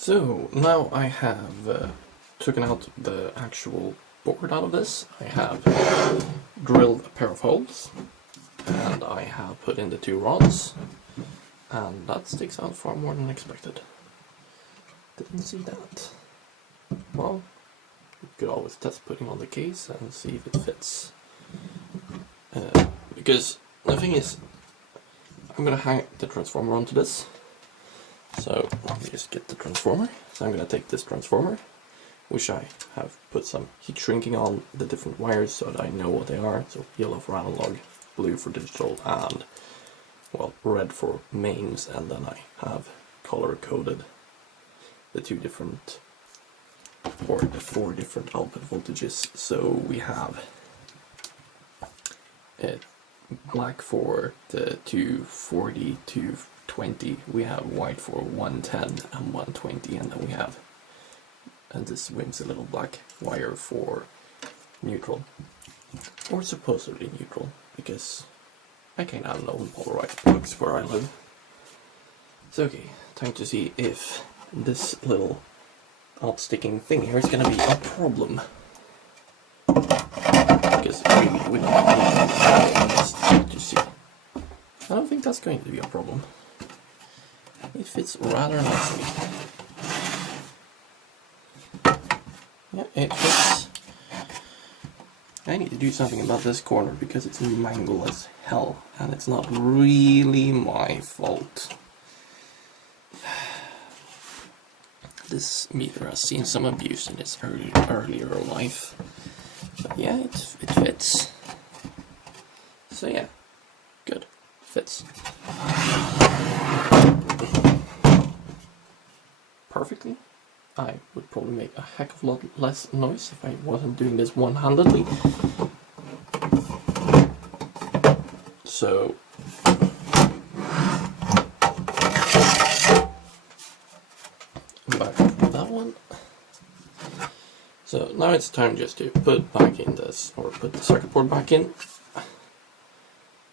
So now I have taken out the actual board out of this. I have drilled a pair of holes and I have put in the 2 rods, and that sticks out far more than expected. Didn't see that. Well, you could always test putting on the case and see if it fits. Because the thing is, I'm gonna hang the transformer onto this. So let me just get the transformer. So I'm gonna take this transformer, which I have put some heat shrinking on the different wires so that I know what they are. So yellow for analog, blue for digital, and well, red for mains, and then I have color coded the 2 different, or the 4 different output voltages. So we have black for the 240, 220, we have white for 110 and 120, and then we have, and this whimsy little black wire for neutral, or supposedly neutral, because I kinda have no polarized plugs where I live. So okay, time to see if this little outsticking thing here is gonna be a problem. Because we don't need to see. I don't think that's going to be a problem. It fits rather nicely. Yeah, it fits. I need to do something about this corner because it's mangled as hell, and it's not really my fault. This meter has seen some abuse in its earlier life. But yeah, it fits. So yeah, good. Fits. Perfectly. I would probably make a heck of a lot less noise if I wasn't doing this one-handedly. So back to that one. So now it's time just to put back in this, or put the circuit board back in,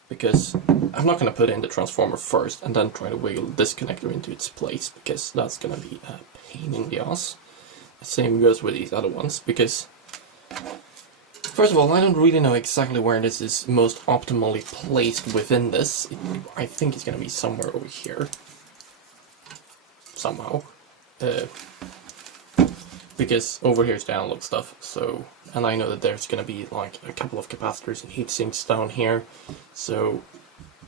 because I'm not going to put in the transformer first and then try to wiggle this connector into its place, because that's going to be a pain in the ass. The same goes with these other ones, because first of all, I don't really know exactly where this is most optimally placed within this. I think it's going to be somewhere over here, somehow. Because over here is the analog stuff, so, and I know that there's going to be like a couple of capacitors and heat sinks down here, so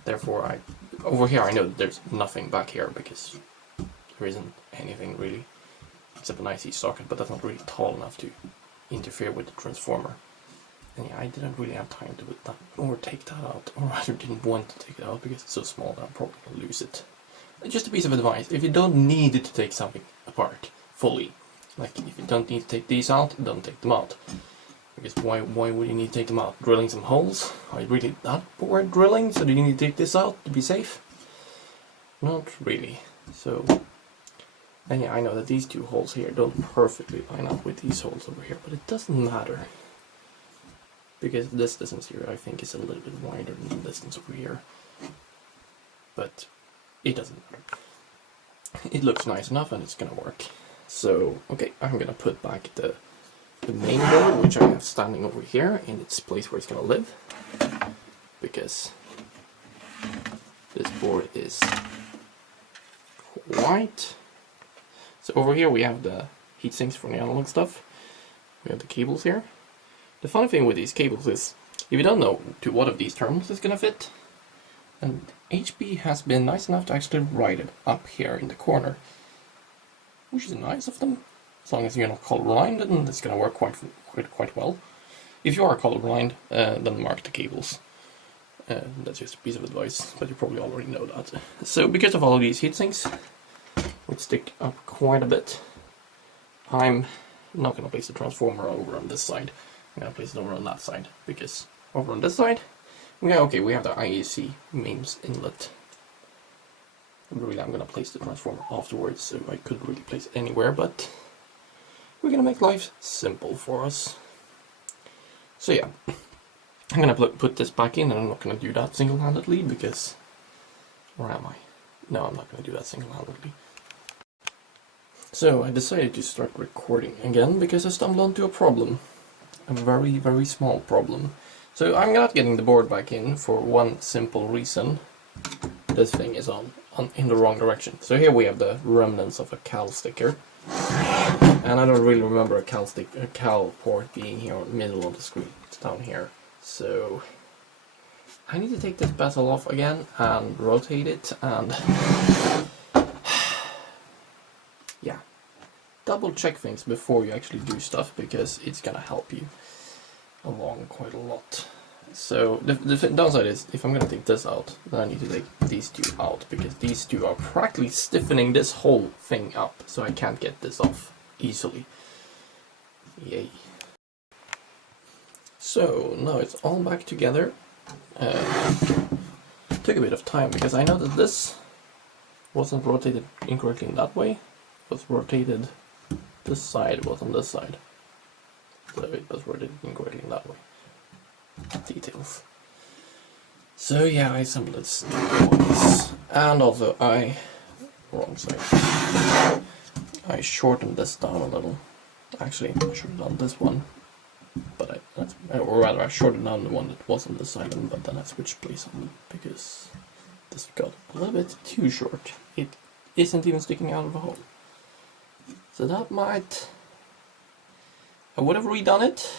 therefore over here I know that there's nothing back here, because there isn't anything really, except an IC socket, but that's not really tall enough to interfere with the transformer. And yeah, I didn't really have time to put that, or take that out, or rather didn't want to take it out because it's so small that I'll probably lose it. Just a piece of advice, if you don't need to take something apart fully, like if you don't need to take these out, don't take them out. Because why would you need to take them out? Drilling some holes? Are you really that bored drilling? So do you need to take this out to be safe? Not really. So, and yeah, I know that these 2 holes here don't perfectly line up with these holes over here, but it doesn't matter. Because this distance here I think is a little bit wider than the distance over here. But it doesn't matter. It looks nice enough and it's gonna work. So, okay, I'm gonna put back the main board, which I have standing over here, in its place where it's gonna live. Because this board is white. So over here we have the heat sinks for the analog stuff. We have the cables here. The funny thing with these cables is, if you don't know to what of these terminals it's gonna fit, and HP has been nice enough to actually write it up here in the corner, which is nice of them. As long as you're not colorblind, then it's gonna work quite well. If you are colorblind, then mark the cables. That's just a piece of advice, but you probably already know that. So because of all of these heatsinks, which stick up quite a bit, I'm not gonna place the transformer over on this side. I'm gonna place it over on that side, because over on this side, we have the IEC mains inlet. Really, I'm gonna place the transformer afterwards, so I could really place it anywhere, but we're gonna make life simple for us. So yeah, I'm gonna put this back in, and I'm not gonna do that single-handedly because, or am I? No, I'm not gonna do that single-handedly. So I decided to start recording again because I stumbled onto a problem. A very, very small problem. So I'm not getting the board back in for one simple reason. This thing is in the wrong direction. So here we have the remnants of a cal sticker. And I don't really remember a cal port being here in the middle of the screen. It's down here. So I need to take this bezel off again and rotate it and yeah. Double check things before you actually do stuff because it's gonna help you along quite a lot. So the downside is if I'm gonna take this out, then I need to take these two out because these two are practically stiffening this whole thing up, so I can't get this off easily. Yay. So now it's all back together. It took a bit of time because I know that this wasn't rotated incorrectly in that way. It was rotated, this side was on this side. So it was rotated incorrectly in that way. Details. So yeah, I assembled this twice. And also wrong side. I shortened this down a little. Actually, I should have done this one. But or rather I shortened down the one that was on this side, but then I switched place on it because this got a little bit too short. It isn't even sticking out of the hole. So that might... I would have redone it,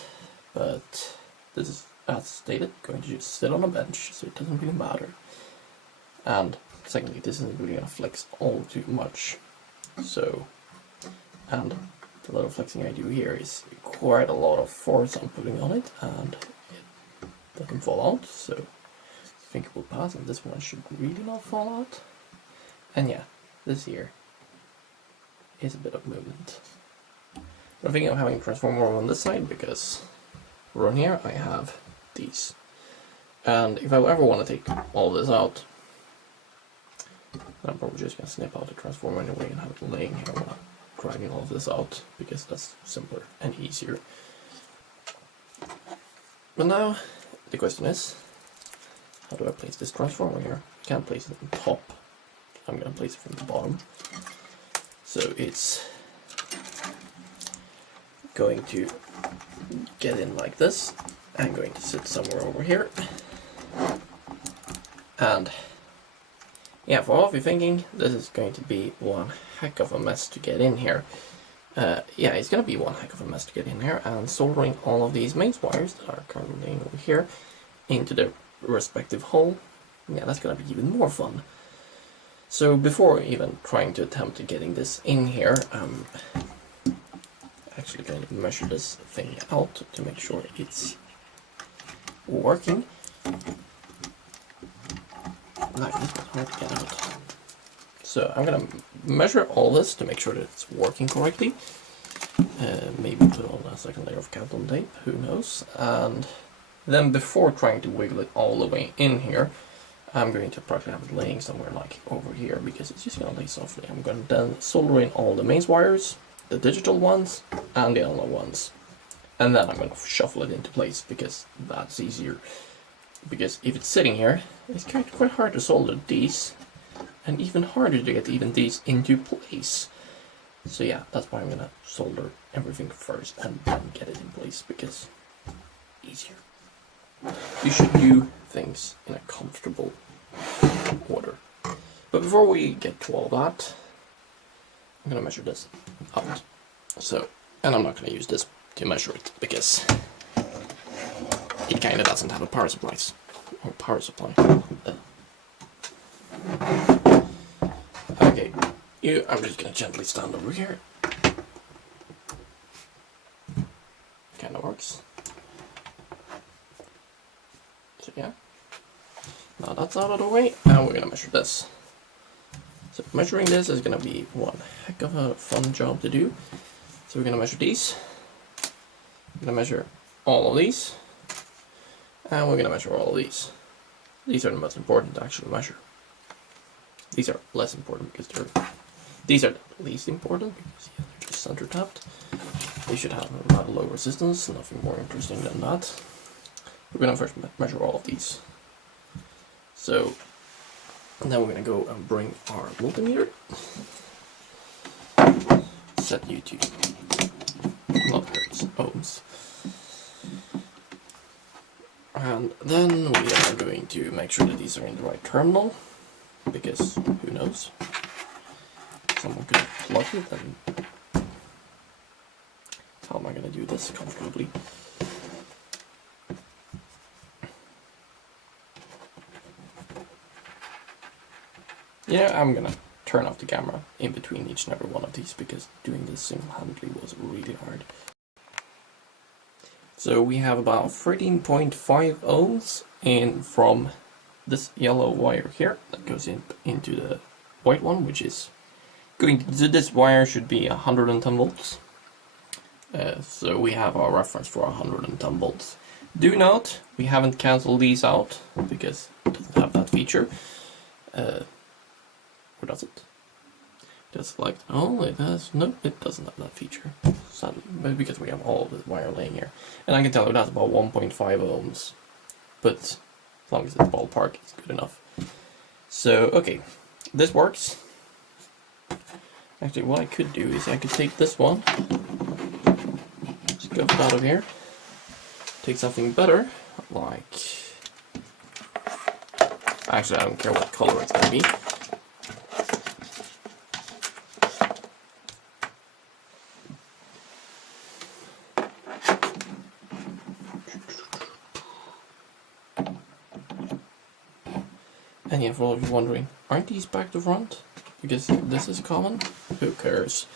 but this is, as stated, going to just sit on a bench, so it doesn't really matter. And secondly, this isn't really going to flex all too much. So, and the little flexing I do here is quite a lot of force I'm putting on it, and it doesn't fall out, so I think it will pass, and this one should really not fall out. And yeah, this here is a bit of movement. I'm thinking of having a transformer on this side because around here I have these. And if I ever want to take all this out, I'm probably just going to snip out the transformer anyway and have it laying here while I'm dragging all of this out because that's simpler and easier. But now the question is, how do I place this transformer here? I can't place it on top. I'm going to place it from the bottom. So it's going to get in like this. I'm going to sit somewhere over here. And yeah, for all of you thinking, this is going to be one heck of a mess to get in here. Yeah, it's going to be one heck of a mess to get in here, and soldering all of these mains wires that are currently laying over here into the respective hole, yeah, that's going to be even more fun. So before even trying to attempt getting this in here, I'm actually going to measure this thing out to make sure it's working. Hard to get out. So I'm going to measure all this to make sure that it's working correctly. Maybe put on a second layer of Kapton tape, who knows. And then before trying to wiggle it all the way in here, I'm going to probably have it laying somewhere like over here because it's just going to lay softly. I'm going to then solder in all the mains wires, the digital ones and the analog ones. And then I'm going to shuffle it into place because that's easier. Because if it's sitting here, it's quite hard to solder these and even harder to get even these into place. So yeah, that's why I'm going to solder everything first and then get it in place because easier. You should do things in a comfortable order. But before we get to all that, I'm going to measure this out. So, and I'm not going to use this to measure it because it kind of doesn't have a power supply. Okay, I'm just going to gently stand over here. Kind of works. So yeah, now that's out of the way, and we're going to measure this. So measuring this is going to be one heck of a fun job to do. So we're going to measure these, we're going to measure all of these, and we're going to measure all of these. These are the most important to actually measure. These are less important because these are the least important because yeah, they're just center tapped. They should have a rather low resistance, nothing more interesting than that. We're going to first measure all of these. So now we're going to go and bring our multimeter. set you to not hertz, ohms. And then we are going to make sure that these are in the right terminal, because who knows? Someone could plug it, and how am I going to do this comfortably? Yeah, I'm gonna turn off the camera in between each and every one of these, because doing this single-handedly was really hard. So we have about 13.5 ohms in from this yellow wire here that goes into the white one, which is going to, this wire should be 110 volts. So we have our reference for 110 volts. Do note, we haven't cancelled these out because it doesn't have that feature. Or does it? Just like, oh, it has, nope, it doesn't have that feature. Sadly, but because we have all of this wire laying here. And I can tell you that's about 1.5 ohms. But as long as it's ballpark, it's good enough. So, okay, this works. Actually, what I could do is I could take this one, just get it out of here, take something better, like, actually I don't care what color it's gonna be. And yeah, for all of you wondering, aren't these back to front? Because this is common? Who cares?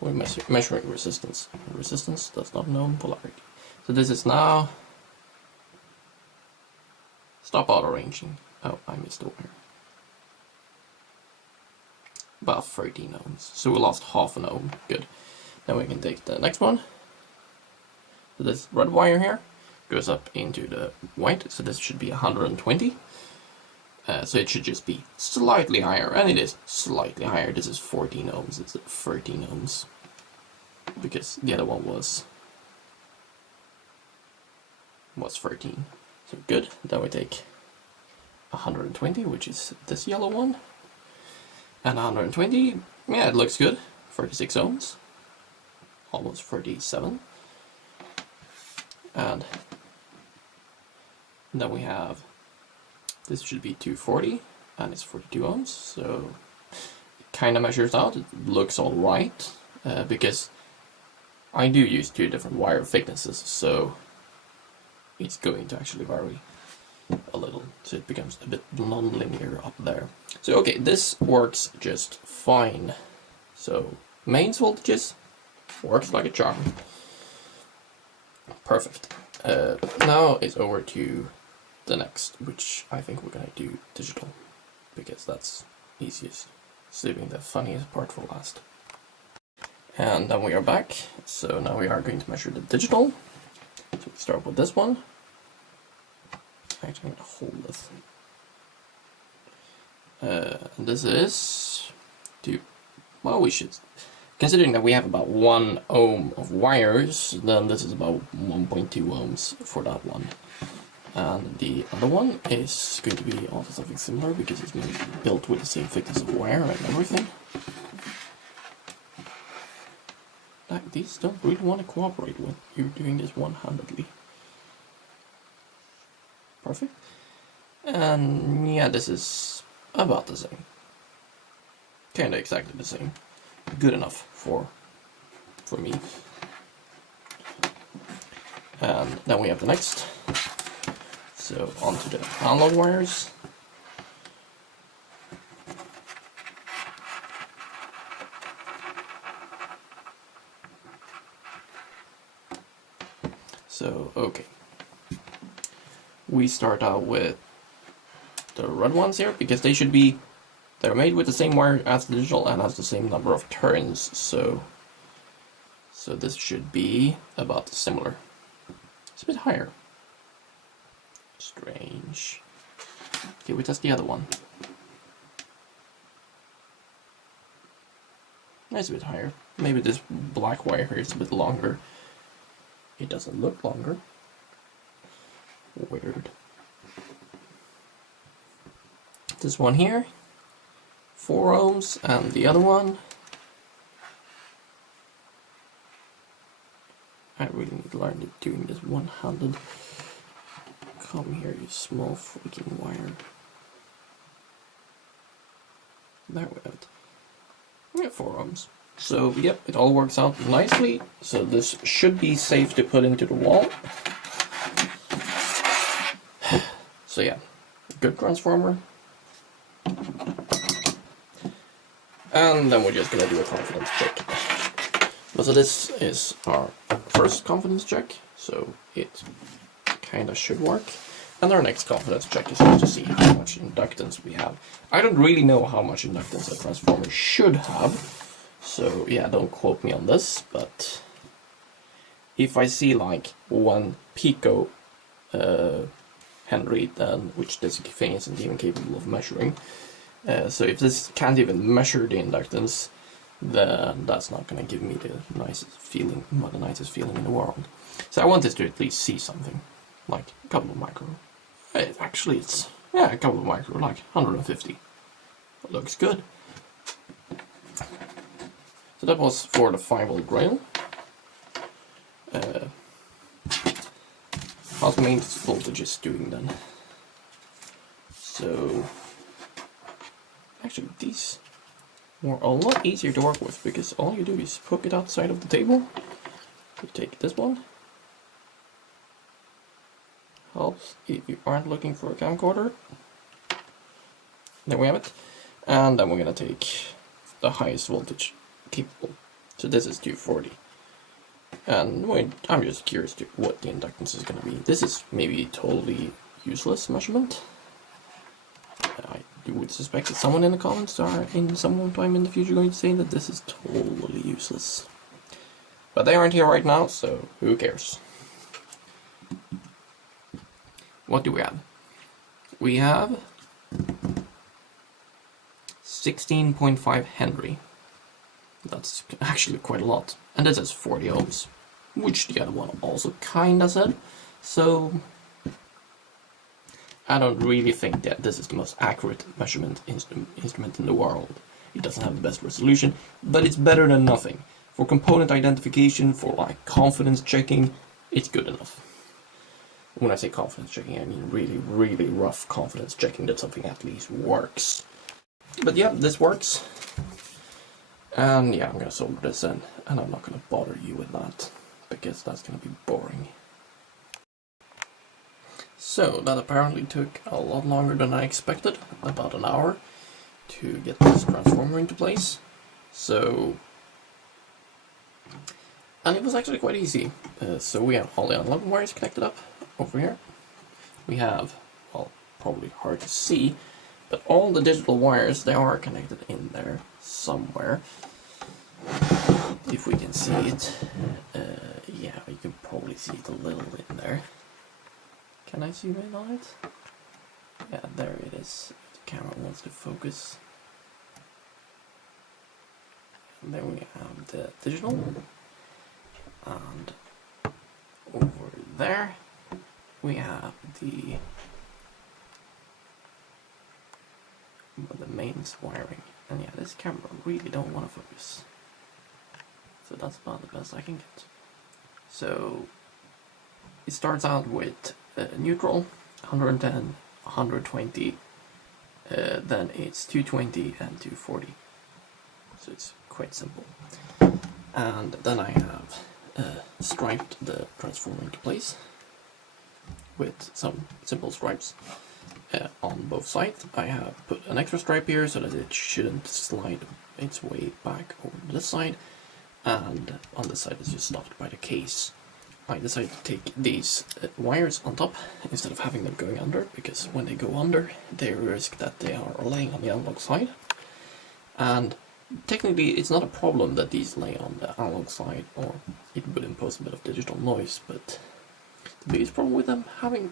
We're measuring resistance. Resistance does not know polarity. So this is now... Stop auto-ranging. Oh, I missed a wire. About 13 ohms. So we lost half an ohm. Good. Then we can take the next one. So this red wire here goes up into the white. So this should be 120. So it should just be slightly higher, and it is slightly higher. This is 14 ohms, it's 13 ohms, because the other one was 13. So good. Then we take 120, which is this yellow one, and 120. Yeah, it looks good. 36 ohms, almost 37, and then we have. This should be 240, and it's 42 ohms, so it kind of measures out. It looks alright, because I do use 2 different wire thicknesses, so it's going to actually vary a little, so it becomes a bit non-linear up there. So okay, this works just fine. So mains voltages works like a charm. Perfect. Now it's over to the next, which I think we're gonna do digital, because that's easiest, saving the funniest part for last. And then we are back, so now we are going to measure the digital. So we start with this one. Actually, I'm gonna hold this. And this is well, we should, considering that we have about 1 ohm of wires, then this is about 1.2 ohms for that one. And the other one is going to be also something similar, because it's going to be built with the same thickness of wire and everything. Like, these don't really want to cooperate when you're doing this one-handedly. Perfect. And yeah, this is about the same. Kinda exactly the same. Good enough for me. And then we have the next. So onto the analog wires. So okay, we start out with the red ones here, because they're made with the same wire as the digital and has the same number of turns. So this should be about similar. It's a bit higher. Strange. Okay, we test the other one. It's a bit higher. Maybe this black wire here is a bit longer. It doesn't look longer. Weird. This one here, 4 ohms, and the other one, I really need to learn doing this one-handed. Come here, you small freaking wire. There we have it. We have 4 ohms. So, yep, it all works out nicely. So this should be safe to put into the wall. So yeah, good transformer. And then we're just gonna do a confidence check. So this is our first confidence check, so it kinda should work. And our next confidence check is just to see how much inductance we have. I don't really know how much inductance a transformer should have, so yeah, don't quote me on this, but if I see like 1 pico Henry, then which this thing isn't even capable of measuring. So if this can't even measure the inductance, then that's not going to give me the nicest feeling, not the nicest feeling in the world. So I want this to at least see something, like a couple of micro. Actually, it's, yeah, a couple of micro, like 150. That looks good. So that was for the 5-volt rail. How's main voltage is doing then? So, actually these were a lot easier to work with because all you do is poke it outside of the table. You take this one. Helps if you aren't looking for a camcorder. There we have it. And then we're gonna take the highest voltage capable. So this is 240. And I'm just curious to what the inductance is going to be. This is maybe a totally useless measurement. I would suspect that someone in the comments are in some time in the future going to say that this is totally useless. But they aren't here right now, so who cares? What do we have? We have 16.5 Henry. That's actually quite a lot. And this is 40 ohms, which the other one also kinda said. So I don't really think that this is the most accurate measurement instrument in the world. It doesn't have the best resolution, but it's better than nothing. For component identification, for like confidence checking, it's good enough. When I say confidence checking, I mean really, really rough confidence checking that something at least works. But yeah, this works. And yeah, I'm gonna solder this in, and I'm not gonna bother you with that, because that's gonna be boring. So, that apparently took a lot longer than I expected, about an hour, to get this transformer into place. So, and it was actually quite easy. So we have all the analog wires connected up over here. We have, well, probably hard to see, but all the digital wires, they are connected in there somewhere. If we can see it, yeah, you can probably see it a little in there. Can I zoom in on it? Yeah, there it is. If the camera wants to focus. And then we have the digital. And over there we have the mains wiring. And yeah, this camera really don't want to focus. So that's about the best I can get. So it starts out with neutral, 110, 120, then it's 220 and 240. So it's quite simple. And then I have striped the transformer into place with some simple stripes on both sides. I have put an extra stripe here so that it shouldn't slide its way back over this side, and on this side it's just stopped by the case. I decided to take these wires on top instead of having them going under, because when they go under they risk that they are laying on the analog side, and technically it's not a problem that these lay on the analog side, or it would impose a bit of digital noise, but the biggest problem with them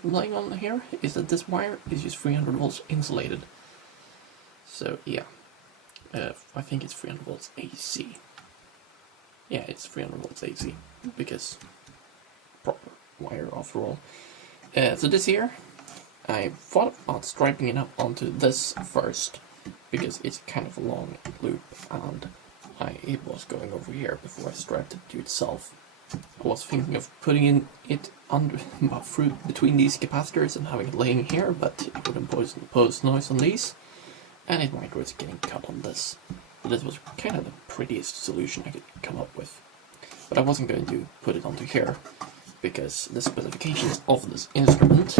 laying on here is that this wire is just 300 volts insulated. So yeah, I think it's 300 volts AC. Yeah, it's 300 volts AC, because proper wire after all. So this here, I thought about striping it up onto this first, because it's kind of a long loop, and it was going over here before I striped it to itself. I was thinking of putting it under, through between these capacitors and having it laying here, but it wouldn't pose noise on these, and it might risk getting cut on this. So this was kind of the prettiest solution I could come up with. But I wasn't going to put it onto here, because the specifications of this instrument,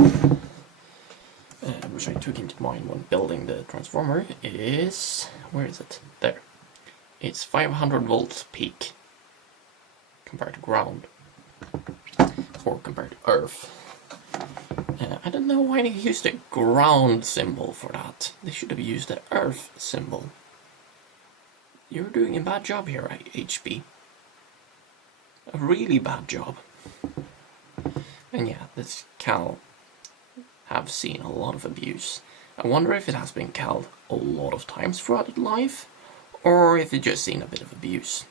which I took into mind when building the transformer, is... where is it? There. It's 500 volts peak compared to ground, or compared to earth. I don't know why they used the ground symbol for that. They should have used the earth symbol. You're doing a bad job here, HP. A really bad job. And yeah, this cal have seen a lot of abuse. I wonder if it has been called a lot of times throughout its life, or if it just seen a bit of abuse.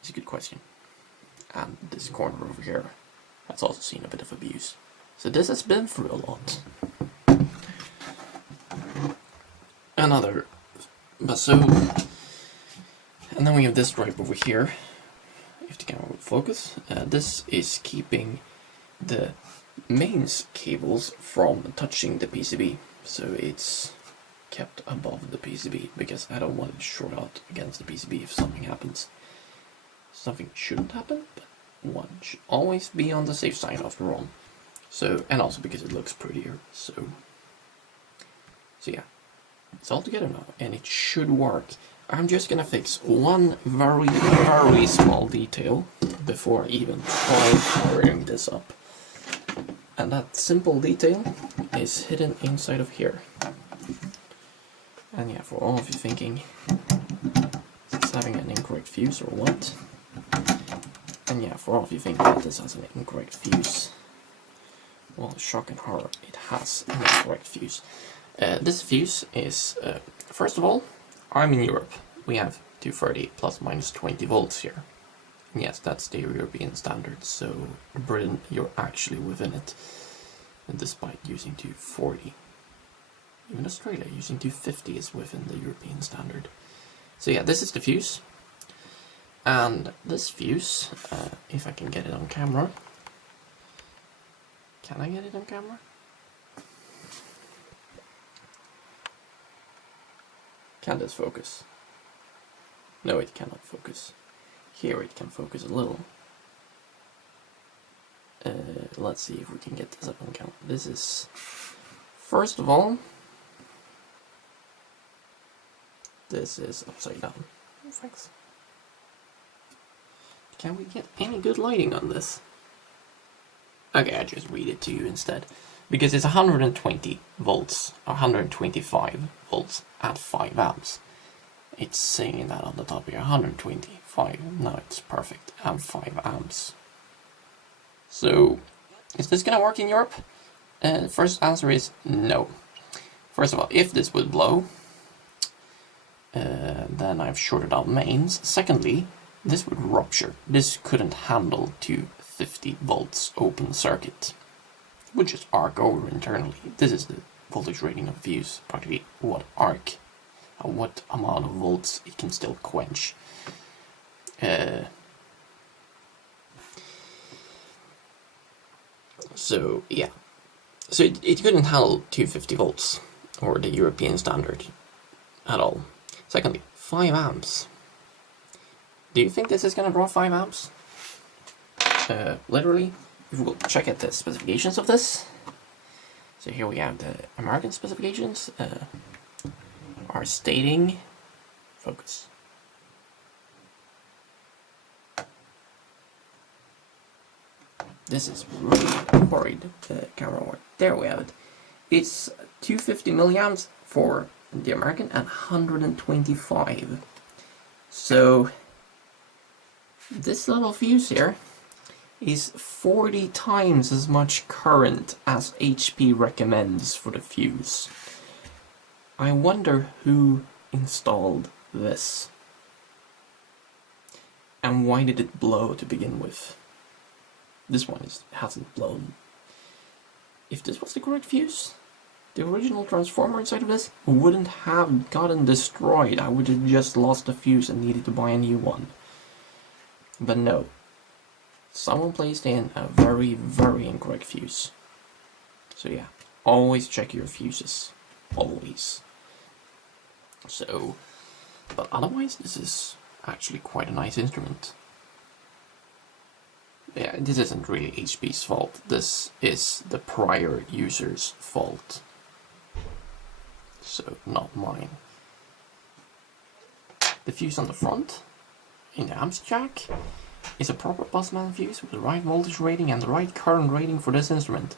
It's a good question. And this corner over here has also seen a bit of abuse. So this has been through a lot. And then we have this stripe over here. If the camera would focus, this is keeping the mains cables from touching the PCB, so it's kept above the PCB because I don't want it to short out against the PCB if something happens. Something shouldn't happen, but one should always be on the safe side after all. So, and also because it looks prettier. So yeah, it's all together now, and it should work. I'm just gonna fix one very, very small detail before I even try powering this up. And that simple detail is hidden inside of here. And yeah, for all of you thinking, is this having an incorrect fuse or what? And yeah, for all of you thinking that this has an incorrect fuse, well, shock and horror, it has an incorrect fuse. This fuse is, first of all, I'm in Europe. We have 230 plus minus 20 volts here. And yes, that's the European standard, so Britain, you're actually within it, despite using 240. Even Australia using 250 is within the European standard. So yeah, this is the fuse. And this fuse, if I can get it on camera. Can I get it on camera? Can this focus? No, it cannot focus. Here it can focus a little. Let's see if we can get this up on camera. This is, first of all, this is upside down. Thanks. Can we get any good lighting on this? Okay, I just read it to you instead. Because it's 120 volts, or 125 volts at 5 amps. It's saying that on the top here, 125. No, it's perfect, and 5 amps. So, is this gonna work in Europe? The first answer is no. First of all, if this would blow, then I've shorted out mains. Secondly, this would rupture. This couldn't handle 250 volts open circuit. It would just arc over internally. This is the voltage rating of fuse, practically what amount of volts it can still quench. So yeah, so it couldn't handle 250 volts or the European standard at all. Secondly, 5 amps. Do you think this is gonna draw 5 amps? Literally, if we'll check out the specifications of this. So here we have the American specifications, are stating, focus. This is really horrid camera work. There we have it. It's 250 milliamps for the American and 125. So this little fuse here is 40 times as much current as HP recommends for the fuse. I wonder who installed this. And why did it blow to begin with? This one hasn't blown. If this was the correct fuse, the original transformer inside of this wouldn't have gotten destroyed. I would have just lost the fuse and needed to buy a new one. But no, someone placed in a very, very incorrect fuse. So yeah, always check your fuses. Always. So, but otherwise this is actually quite a nice instrument. Yeah, this isn't really HP's fault. This is the prior user's fault. So, not mine. The fuse on the front, in the amps jack, is a proper busman fuse with the right voltage rating and the right current rating for this instrument.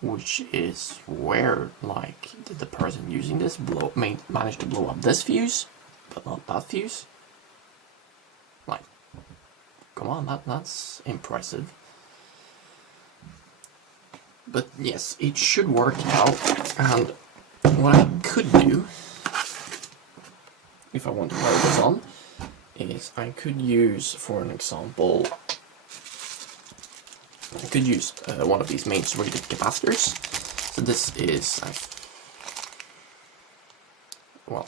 Which is where, like, did the person using this manage to blow up this fuse, but not that fuse? Like, come on, that's impressive. But yes, it should work out, and what I could do, if I want to load this on, is I could use, for an example, I could use one of these mains rated capacitors. So this is, well,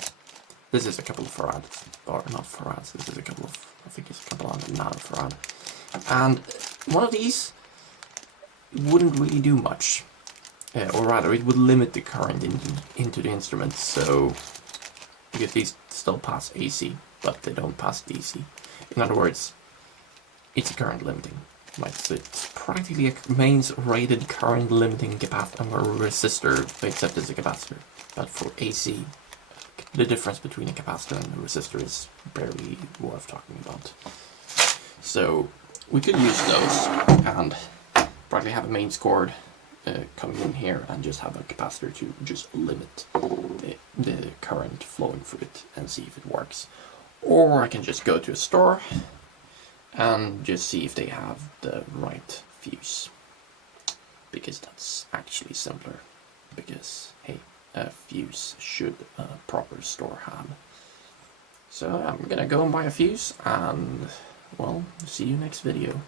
this is a couple of farads, or not farads, this is a couple of, I think it's a couple of nanofarad. And one of these wouldn't really do much, or rather it would limit the current into the instrument, so, because these still pass AC, but they don't pass DC. In other words, it's a current limiting. Like, so it's practically a mains rated current limiting capacitor, or resistor, except it's a capacitor. But for AC, the difference between a capacitor and a resistor is barely worth talking about. So we could use those and probably have a mains cord coming in here and just have a capacitor to just limit the current flowing through it and see if it works. Or I can just go to a store and just see if they have the right fuse, because that's actually simpler, because hey, a fuse should a proper store have. So I'm gonna go and buy a fuse, and well, see you next video.